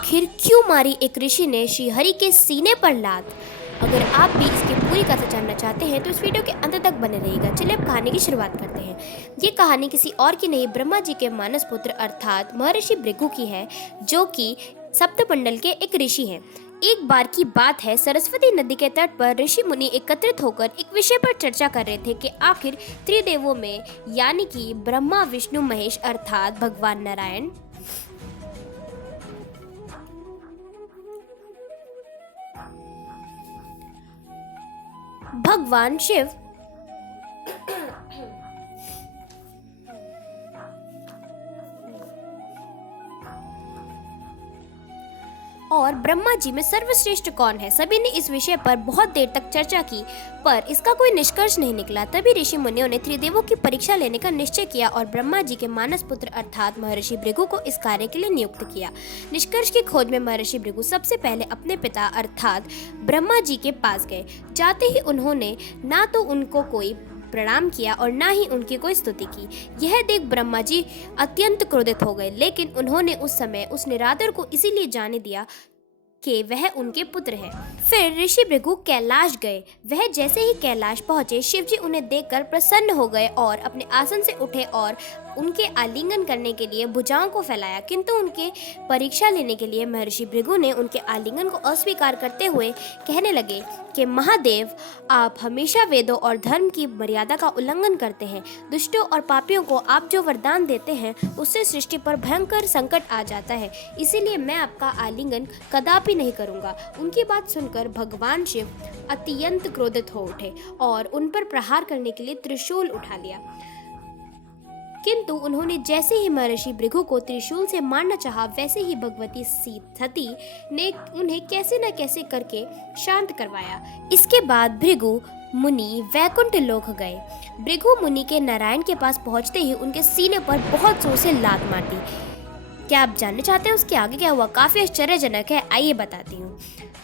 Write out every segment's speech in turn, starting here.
आखिर क्यों मारी एक ऋषि ने श्रीहरि के सीने पर लात? अगर आप भी इसकी पूरी कथा जानना चाहते हैं तो इस वीडियो के अंत तक बने रहिएगा। चलिए अब कहानी की शुरुआत करते हैं। ये कहानी किसी और की नहीं, ब्रह्मा जी के मानस पुत्र अर्थात महर्षि भृगु की है, जो कि सप्तमंडल के एक ऋषि हैं। एक बार की बात है, सरस्वती नदी के तट पर ऋषि मुनि एकत्रित होकर एक विषय पर चर्चा कर रहे थे कि आखिर त्रिदेवों में यानी कि ब्रह्मा, विष्णु, महेश अर्थात भगवान नारायण, भगवान शिव और ब्रह्मा जी में सर्वश्रेष्ठ कौन है। सभी ने इस विषय पर बहुत देर तक चर्चा की, पर इसका कोई निष्कर्ष नहीं निकला। तभी ऋषि मुनियों ने त्रिदेवों की परीक्षा लेने का निश्चय किया और ब्रह्मा जी के मानस पुत्र अर्थात महर्षि भृगु को इस कार्य के लिए नियुक्त किया। निष्कर्ष की खोज में महर्षि भृगु सबसे पहले अपने पिता अर्थात ब्रह्मा जी के पास गए। जाते ही उन्होंने ना तो उनको कोई प्रणाम किया और ना ही उनकी कोई स्तुति की। यह देख ब्रह्मा जी अत्यंत क्रोधित हो गए, लेकिन उन्होंने उस समय उस निरादर को इसीलिए जाने दिया कि वह उनके पुत्र है। फिर ऋषि भृगु कैलाश गए। वह जैसे ही कैलाश पहुंचे, शिवजी उन्हें देखकर प्रसन्न हो गए और अपने आसन से उठे और उनके आलिंगन करने के लिए भुजाओं को फैलाया। किंतु उनके परीक्षा लेने के लिए महर्षि भृगु ने उनके आलिंगन को अस्वीकार करते हुए कहने लगे कि महादेव, आप हमेशा वेदों और धर्म की मर्यादा का उल्लंघन करते हैं। दुष्टों और पापियों को आप जो वरदान देते हैं उससे सृष्टि पर भयंकर संकट आ जाता है, इसीलिए मैं आपका आलिंगन कदापि नहीं करूंगा। उनकी बात सुनकर भगवान शिव अत्यंत क्रोधित हो उठे और उन पर प्रहार करने के लिए त्रिशूल उठा लिया। किंतु उन्होंने जैसे ही महर्षि भृगु को त्रिशूल से मारना चाहा, वैसे ही भगवती सती ने उन्हें कैसे न कैसे करके शांत करवाया। इसके बाद भृगु मुनि वैकुंठ लोक गए। भृगु मुनि के नारायण के पास पहुंचते ही उनके सीने पर बहुत जोर से लात मार दी। क्या आप जानना चाहते हैं उसके आगे क्या हुआ? काफी आश्चर्यजनक है, आइए बताती हूँ।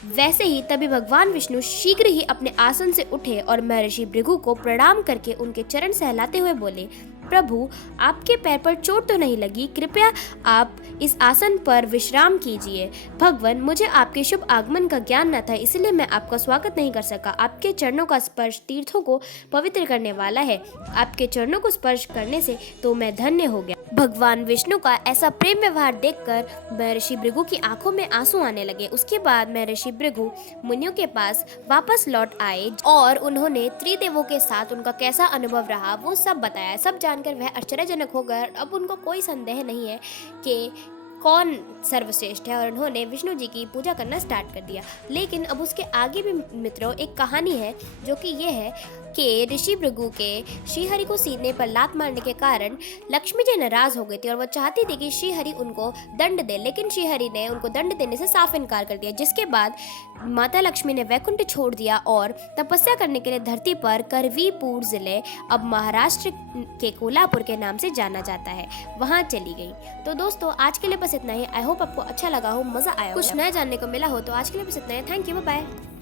वैसे ही तभी भगवान विष्णु शीघ्र ही अपने आसन से उठे और महर्षि भृगु को प्रणाम करके उनके चरण सहलाते हुए बोले, प्रभु, आपके पैर पर चोट तो नहीं लगी? कृपया आप इस आसन पर विश्राम कीजिए। भगवान, मुझे आपके शुभ आगमन का ज्ञान न था, इसलिए मैं आपका स्वागत नहीं कर सका। आपके चरणों का स्पर्श तीर्थों को पवित्र करने वाला है। आपके चरणों को स्पर्श करने से तो मैं धन्य हो गया। भगवान विष्णु का ऐसा प्रेम व्यवहार देखकर महर्षि भृगु की आंखों में आंसू आने लगे। उसके बाद महर्षि भृगु मुनियों के पास वापस लौट आए और उन्होंने त्रिदेवों के साथ उनका कैसा अनुभव रहा वो सब बताया। सब जानकर वह आश्चर्यजनक हो गए। अब उनको कोई संदेह नहीं है कि कौन सर्वश्रेष्ठ है और उन्होंने विष्णु जी की पूजा करना स्टार्ट कर दिया। लेकिन अब उसके आगे भी मित्रों एक कहानी है, जो कि ये है कि ऋषि भृगु के श्रीहरि को सीने पर लात मारने के कारण लक्ष्मी जी नाराज हो गई थी और वह चाहती थी कि श्रीहरि उनको दंड दे, लेकिन श्रीहरि ने उनको दंड देने से साफ इनकार कर दिया। जिसके बाद माता लक्ष्मी ने वैकुंठ छोड़ दिया और तपस्या करने के लिए धरती पर करवीपुर जिले, अब महाराष्ट्र के कोल्हापुर के नाम से जाना जाता है, वहाँ चली गई। तो दोस्तों आज के लिए बस इतना ही। आई होप आपको अच्छा लगा हो, मजा आया हो, कुछ नया जानने को मिला हो। तो आज के लिए बस इतना ही। Thank you, bye bye.